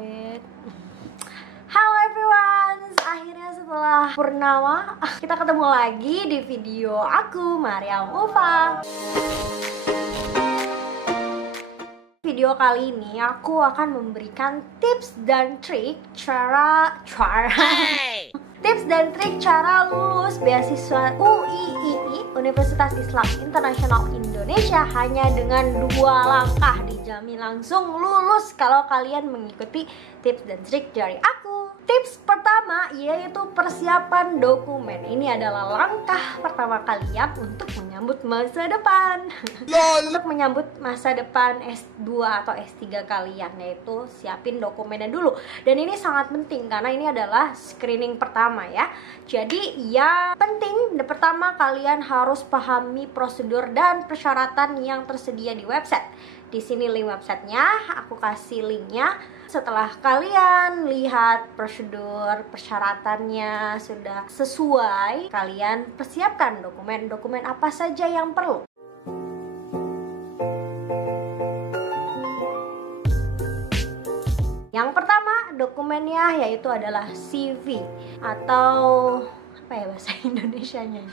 Wait. Halo everyone, akhirnya setelah purnama kita ketemu lagi di video aku, Mariam Ulfa. Video kali ini aku akan memberikan tips dan trik tips dan trik cara lulus beasiswa UIII Universitas Islam Internasional Indonesia hanya dengan 2 langkah. Dijamin langsung lulus kalau kalian mengikuti tips dan trik dari aku. Tips pertama yaitu persiapan dokumen. Ini adalah langkah pertama kalian untuk menyambut masa depan. Untuk menyambut masa depan S2 atau S3 kalian, yaitu siapin dokumennya dulu. Dan ini sangat penting karena ini adalah screening pertama ya. Jadi ya penting, pertama kalian harus pahami prosedur dan persyaratan yang tersedia di website. Di sini link websitenya, aku kasih linknya. Setelah kalian lihat prosedur, persyaratannya sudah sesuai, kalian persiapkan dokumen-dokumen apa saja yang perlu. Yang pertama dokumennya yaitu adalah CV atau apa ya bahasa Indonesianya?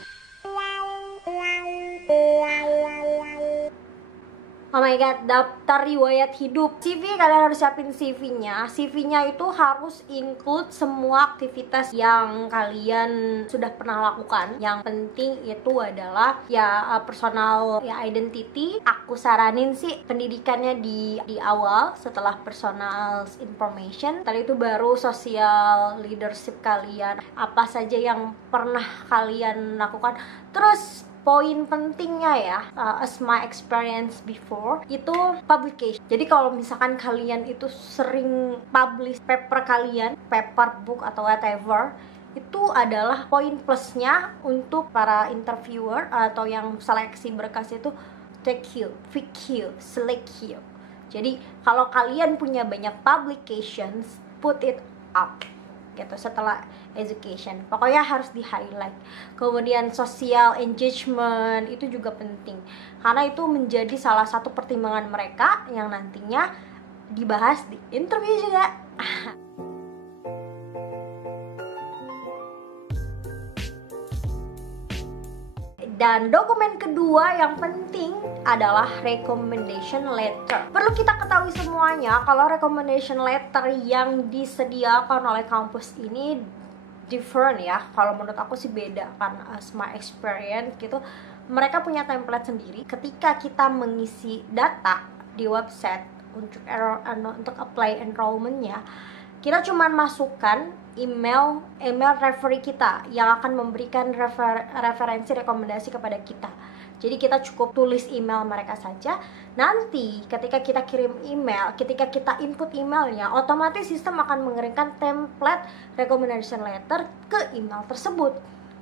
Oh my god, daftar riwayat hidup. CV, kalian harus siapin CV-nya. CV-nya itu harus include semua aktivitas yang kalian sudah pernah lakukan. Yang penting itu adalah ya personal ya identity. Aku saranin sih pendidikannya di awal setelah personal information. Setelah itu baru social leadership kalian. Apa saja yang pernah kalian lakukan. Terus poin pentingnya ya, as my experience before, itu publication. Jadi kalau misalkan kalian itu sering publish paper kalian, paper, book, atau whatever, itu adalah poin plusnya untuk para interviewer atau yang seleksi berkas itu take you, pick you, select you. Jadi kalau kalian punya banyak publications, put it up gitu setelah education, pokoknya harus di highlight. Kemudian social engagement itu juga penting karena itu menjadi salah satu pertimbangan mereka yang nantinya dibahas di interview juga. Dan dokumen kedua yang penting adalah recommendation letter. Perlu kita ketahui semuanya kalau recommendation letter yang disediakan oleh kampus ini different ya. Kalau menurut aku sih beda kan, as my experience gitu. Mereka punya template sendiri. Ketika kita mengisi data di website untuk apply enrollment-nya, kita cuma masukkan email referee kita yang akan memberikan referensi rekomendasi kepada kita. Jadi kita cukup tulis email mereka saja. Nanti ketika kita kirim email, ketika kita input emailnya, otomatis sistem akan mengirimkan template recommendation letter ke email tersebut,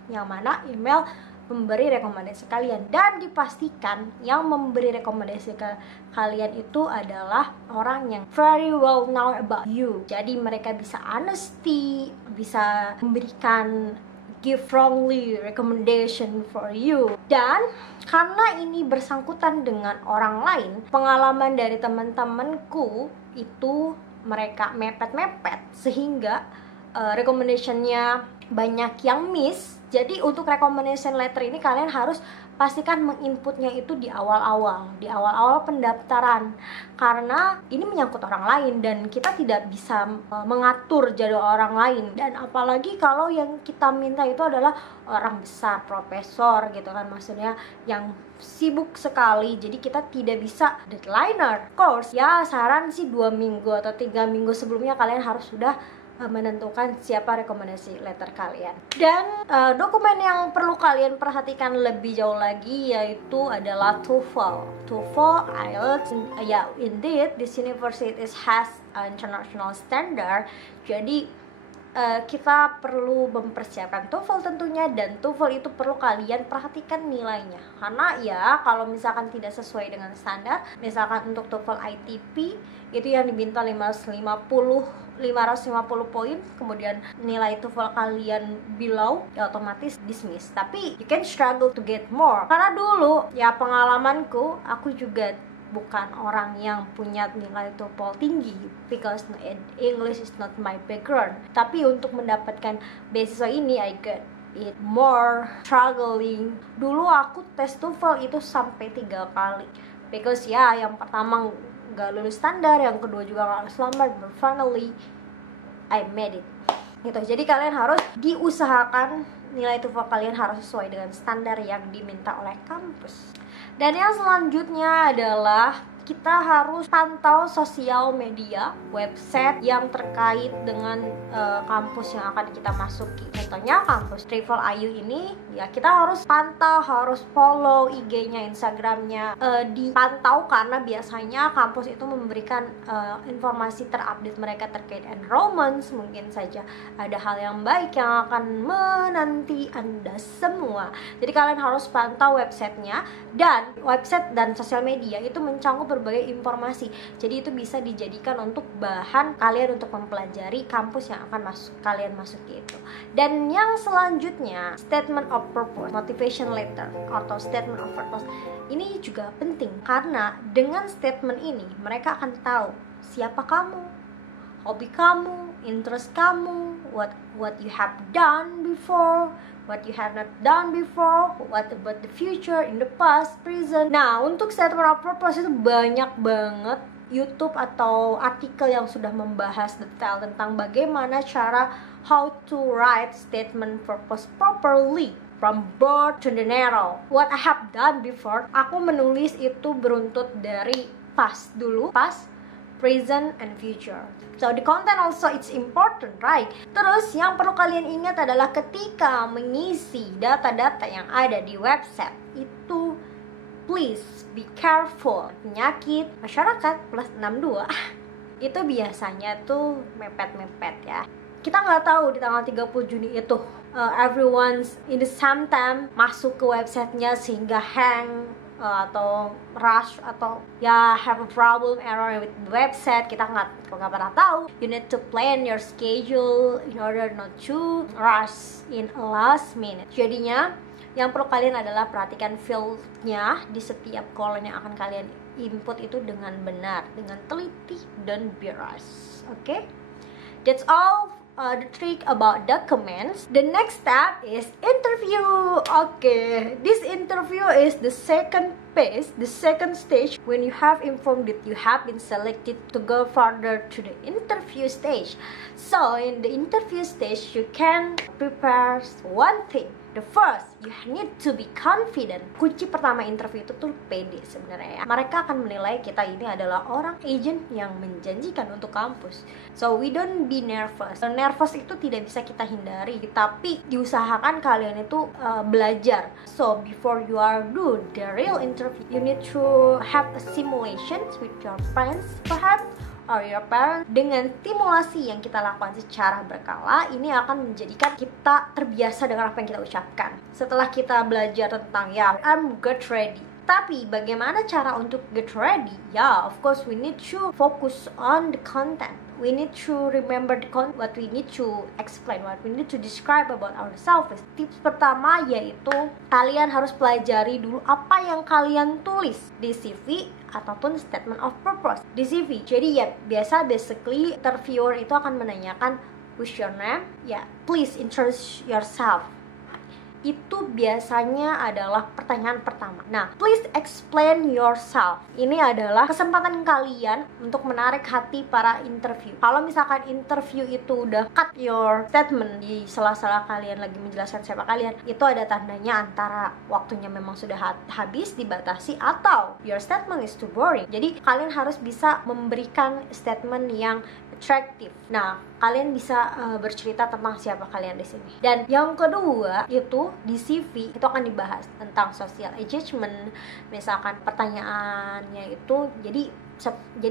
yang mana email memberi rekomendasi kalian. Dan dipastikan yang memberi rekomendasi ke kalian itu adalah orang yang very well known about you. Jadi mereka bisa honesty, bisa memberikan give wrongly recommendation for you. Dan karena ini bersangkutan dengan orang lain, pengalaman dari teman-temanku itu mereka mepet-mepet sehingga recommendationnya banyak yang miss. Jadi untuk recommendation letter ini kalian harus pastikan menginputnya itu di awal-awal pendaftaran, karena ini menyangkut orang lain dan kita tidak bisa mengatur jadwal orang lain. Dan apalagi kalau yang kita minta itu adalah orang besar, profesor gitu kan, maksudnya yang sibuk sekali, jadi kita tidak bisa deadlineer. Of course ya, saran sih 2 minggu atau 3 minggu sebelumnya kalian harus sudah menentukan siapa rekomendasi letter kalian. Dan dokumen yang perlu kalian perhatikan lebih jauh lagi yaitu adalah TOEFL, IELTS. Ya, indeed this university has international standard. Jadi kita perlu mempersiapkan TOEFL tentunya, dan TOEFL itu perlu kalian perhatikan nilainya, karena ya kalau misalkan tidak sesuai dengan standar, misalkan untuk TOEFL ITP itu yang diminta 550 poin, kemudian nilai TOEFL kalian below, ya otomatis dismiss. Tapi you can struggle to get more, karena dulu ya pengalamanku, aku juga bukan orang yang punya nilai TOEFL tinggi, because English is not my background. Tapi untuk mendapatkan beasiswa ini, I get it more struggling. Dulu aku tes TOEFL itu sampai 3 kali, because ya yang pertama gak lulus standar, yang kedua juga gak lulus standar, but finally I made it gitu. Jadi kalian harus diusahakan nilai TOEFL kalian harus sesuai dengan standar yang diminta oleh kampus. Dan yang selanjutnya adalah kita harus pantau sosial media, website yang terkait dengan kampus yang akan kita masuki. Contohnya kampus Travel IU ini, ya kita harus pantau, harus follow IG-nya, Instagram-nya, dipantau karena biasanya kampus itu memberikan informasi terupdate mereka terkait enrollments. Mungkin saja ada hal yang baik yang akan menanti Anda semua. Jadi kalian harus pantau websitenya, dan website dan sosial media itu mencakup berbagai informasi. Jadi itu bisa dijadikan untuk bahan kalian untuk mempelajari kampus yang akan kalian masuki itu. Dan yang selanjutnya, statement of purpose, motivation letter atau statement of purpose. Ini juga penting karena dengan statement ini mereka akan tahu siapa kamu, hobi kamu, interest kamu, what you have done before, what you have not done before, what about the future, in the past, present. Nah, untuk statement of purpose itu banyak banget YouTube atau artikel yang sudah membahas detail tentang bagaimana cara how to write statement purpose properly from birth to the narrow. What I have done before, aku menulis itu beruntut dari past dulu, past, present, and future. So the content also it's important, right? Terus yang perlu kalian ingat adalah ketika mengisi data-data yang ada di website itu, please be careful. Penyakit masyarakat plus 62 itu biasanya tuh mepet-mepet ya. Kita nggak tahu di tanggal 30 Juni itu everyone's in the same time masuk ke websitenya sehingga hang atau rush atau ya have a problem, error with the website. Kita nggak pernah tahu. You need to plan your schedule in order not to rush in a last minute. Jadinya yang perlu kalian adalah perhatikan fieldnya di setiap kolom yang akan kalian input itu dengan benar, dengan teliti dan bias. Okay? That's all the trick about documents. The next step is interview. Okay, this interview is the second phase, the second stage when you have informed that you have been selected to go further to the interview stage. So in the interview stage you can prepare one thing. The first, you need to be confident. Kunci pertama interview itu tuh pede sebenarnya ya. Mereka akan menilai kita ini adalah orang agent yang menjanjikan untuk kampus. So we don't be nervous. Nervous itu tidak bisa kita hindari, tapi diusahakan kalian itu belajar. So before you are do the real interview, you need to have a simulation with your friends perhaps or your parents. Dengan stimulasi yang kita lakukan secara berkala, ini akan menjadikan kita terbiasa dengan apa yang kita ucapkan. Setelah kita belajar tentang ya, I'm get ready. Tapi bagaimana cara untuk get ready? Ya, of course we need to focus on the content. We need to remember the content, what we need to explain, what we need to describe about ourselves. Tips pertama yaitu kalian harus pelajari dulu apa yang kalian tulis di CV ataupun statement of purpose di CV. Jadi ya biasa basically interviewer itu akan menanyakan what's your name? Ya, please introduce yourself. Itu biasanya adalah pertanyaan pertama. Nah, please explain yourself. Ini adalah kesempatan kalian untuk menarik hati para interview. Kalau misalkan interview itu udah cut your statement di sela-sela kalian lagi menjelaskan siapa kalian, itu ada tandanya antara waktunya memang sudah habis, dibatasi, atau your statement is too boring. Jadi kalian harus bisa memberikan statement yang attractive. Nah, kalian bisa bercerita tentang siapa kalian di sini. Dan yang kedua itu di CV itu akan dibahas tentang social engagement. Misalkan pertanyaannya itu jadi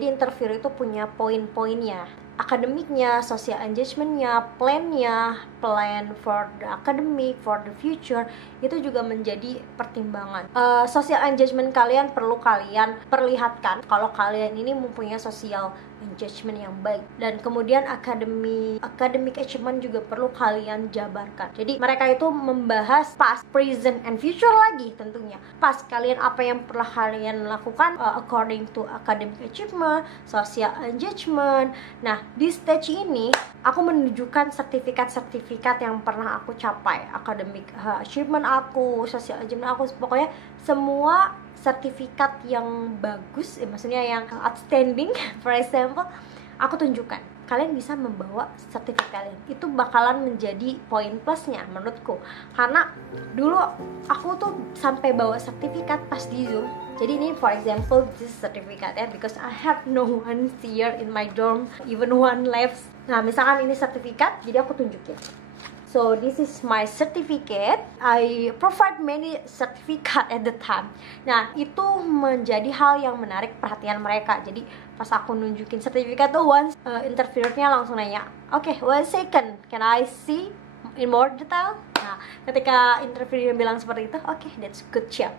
interviewer itu punya poin-poinnya, akademiknya, social engagementnya, plan for the academic, for the future, itu juga menjadi pertimbangan. Social engagement kalian perlu kalian perlihatkan kalau kalian ini mempunyai social engagement yang baik. Dan kemudian academic achievement juga perlu kalian jabarkan. Jadi mereka itu membahas past, present, and future lagi tentunya. Past kalian apa yang pernah kalian lakukan according to academic achievement, social engagement. Nah, di stage ini aku menunjukkan sertifikat-sertifikat yang pernah aku capai, academic achievement aku, social achievement aku, pokoknya semua sertifikat yang bagus, maksudnya yang outstanding, for example, aku tunjukkan. Kalian bisa membawa sertifikat kalian, itu bakalan menjadi poin plusnya menurutku. Karena dulu aku tuh sampai bawa sertifikat pas di Zoom. Jadi ini for example this certificate ya, because I have no one here in my dorm, even one left. Nah misalkan ini sertifikat, jadi aku tunjukin. So this is my certificate. I provide many certificate at the time. Nah itu menjadi hal yang menarik perhatian mereka. Jadi pas aku nunjukin sertifikat tuh once interviewernya langsung nanya, "Okay, 1 second, can I see in more detail?" Nah ketika interviewer bilang seperti itu, "Okay, that's good job."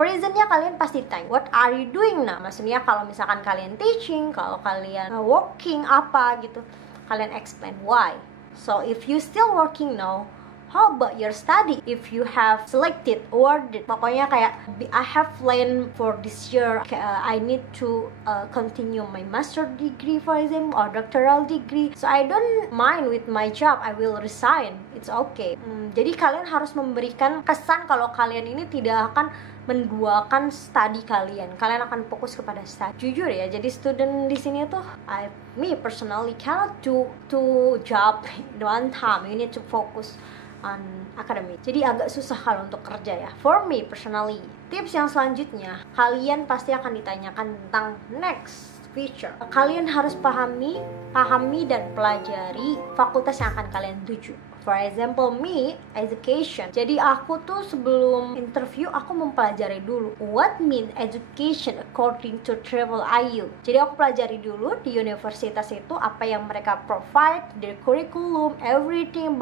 Presentnya kalian pasti tanya, what are you doing now? Maksudnya kalau misalkan kalian teaching, kalau kalian working apa gitu, kalian explain why. So if you still working now, how about your study? If you have selected, awarded, pokoknya kayak I have planned for this year, I need to continue my master degree for example, or doctoral degree. So I don't mind with my job, I will resign. It's okay. Jadi kalian harus memberikan kesan kalau kalian ini tidak akan menduakan studi kalian. Kalian akan fokus kepada studi. Jujur ya, jadi student di sini tuh me personally cannot do two job in one time. You need to focus on academic. Jadi agak susah kalau untuk kerja ya. For me personally, tips yang selanjutnya, kalian pasti akan ditanyakan tentang next future. Kalian harus pahami dan pelajari fakultas yang akan kalian tuju. For example, me, education. Jadi aku tuh sebelum interview aku mempelajari dulu what mean education according to Travel IU. Jadi aku pelajari dulu di universitas itu apa yang mereka provide, their curriculum, everything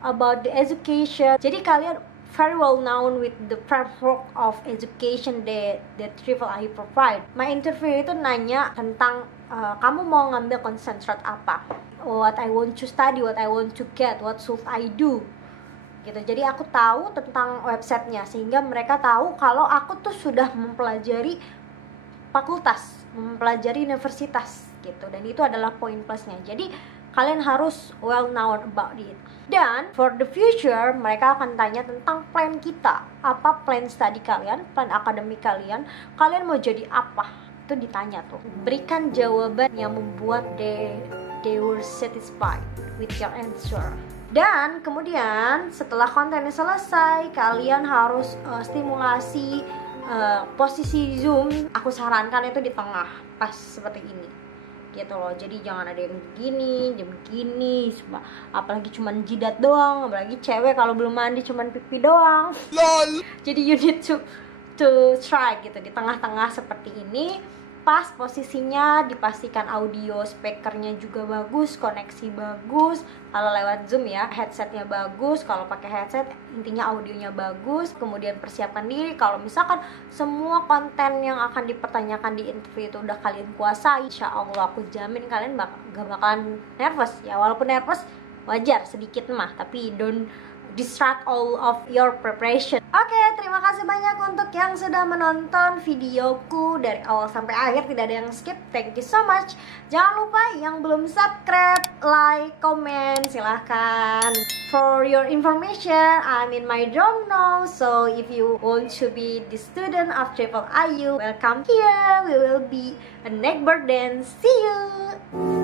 about the education. Jadi kalian very well known with the framework of education that Travel IU provide. My interview itu nanya tentang kamu mau ngambil konsentrat apa, what I want to study, what I want to get, what should I do gitu. Jadi aku tahu tentang websitenya sehingga mereka tahu kalau aku tuh sudah mempelajari fakultas, mempelajari universitas gitu, dan itu adalah poin plusnya. Jadi kalian harus well known about it. Dan for the future mereka akan tanya tentang plan kita, apa plan study kalian, plan akademik kalian mau jadi apa, itu ditanya tuh. Berikan jawaban yang membuat they were satisfied with your answer. Dan kemudian setelah kontennya selesai, kalian harus stimulasi posisi Zoom. Aku sarankan itu di tengah, pas seperti ini gitu loh. Jadi jangan ada yang begini, apalagi cuman jidat doang, apalagi cewek kalau belum mandi cuman pipi doang. LOL. Jadi you need to try gitu di tengah-tengah seperti ini. Pas posisinya, dipastikan audio speakernya juga bagus, koneksi bagus. Kalau lewat Zoom ya, headsetnya bagus. Kalau pakai headset, intinya audionya bagus. Kemudian persiapkan diri. Kalau misalkan semua konten yang akan dipertanyakan di interview itu udah kalian kuasai, insya Allah aku jamin kalian gak bakalan nervous. Ya walaupun nervous, wajar sedikit mah, tapi don't distract all of your preparation. Oke, terima kasih banyak untuk yang sudah menonton videoku dari awal sampai akhir, tidak ada yang skip. Thank you so much. Jangan lupa yang belum subscribe, like, comment, silahkan. For your information, I'm in my dorm now, so if you want to be the student of Travel IU, welcome here. We will be a next birthday. See you.